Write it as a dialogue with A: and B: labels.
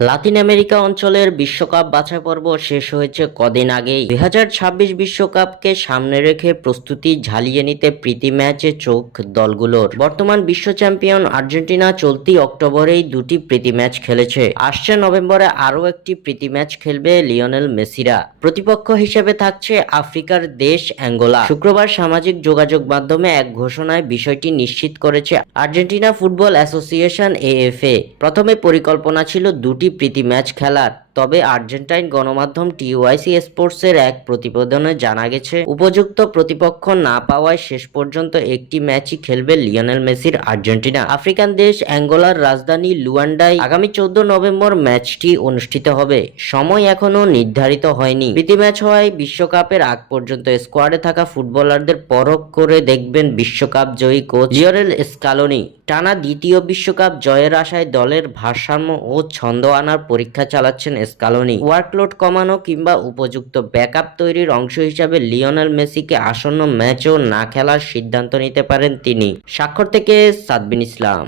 A: Latin America অঞ্চলের বিশ্বকাপ বাছাই পর্ব শেষ হয়েছে কদিন আগেই। দুই বিশ্বকাপকে সামনে রেখে প্রস্তুতি ঝালিয়ে নিতে প্রীতি ম্যাচে চোখ দলগুলোর। বর্তমান বিশ্ব চ্যাম্পিয়ন আর্জেন্টিনা চলতি অক্টোবরেই দুটি প্রীতি ম্যাচ খেলেছে। আসছে নভেম্বরে আরও একটি প্রীতি ম্যাচ খেলবে লিওনেল মেসিরা। প্রতিপক্ষ হিসেবে থাকছে আফ্রিকার দেশ অ্যাঙ্গোলা। শুক্রবার সামাজিক যোগাযোগ মাধ্যমে এক ঘোষণায় বিষয়টি নিশ্চিত করেছে আর্জেন্টিনা ফুটবল অ্যাসোসিয়েশন এএফএ। প্রথমে পরিকল্পনা ছিল দুটি প্রীতি ম্যাচ খেলার তবে আর্জেন্টাইন গণমাধ্যম টিওয়াইসি স্পোর্টসের এক প্রতিবেদনে জানা গেছে, উপযুক্ত প্রতিপক্ষ না পাওয়ায় শেষ পর্যন্ত একটি ম্যাচই খেলবে লিওনেল মেসির আর্জেন্টিনা। আফ্রিকান দেশ অ্যাঙ্গোলার রাজধানী লুয়ান্ডায় আগামী চোদ্দ নভেম্বর ম্যাচটি অনুষ্ঠিত হবে। সময় এখনও নির্ধারিত হয়নি। প্রীতি ম্যাচ হওয়ায় বিশ্বকাপের আগ পর্যন্ত স্কোয়াডে থাকা ফুটবলারদের পরখ করে দেখবেন বিশ্বকাপ জয়ী কোচ লিওনেল স্কালোনি। টানা দ্বিতীয় বিশ্বকাপ জয়ের আশায় দলের ভারসাম্য ও ছন্দ আনার পরীক্ষা চালাচ্ছেন স্কালোনি ওয়ার্কলোড কমানো কিংবা উপযুক্ত ব্যাকআপ তৈরির অংশ হিসাবে লিওনেল মেসিকে আসন্ন ম্যাচও না খেলার সিদ্ধান্ত নিতে পারেন তিনি। স্বাক্ষর থেকে সাদবিন ইসলাম।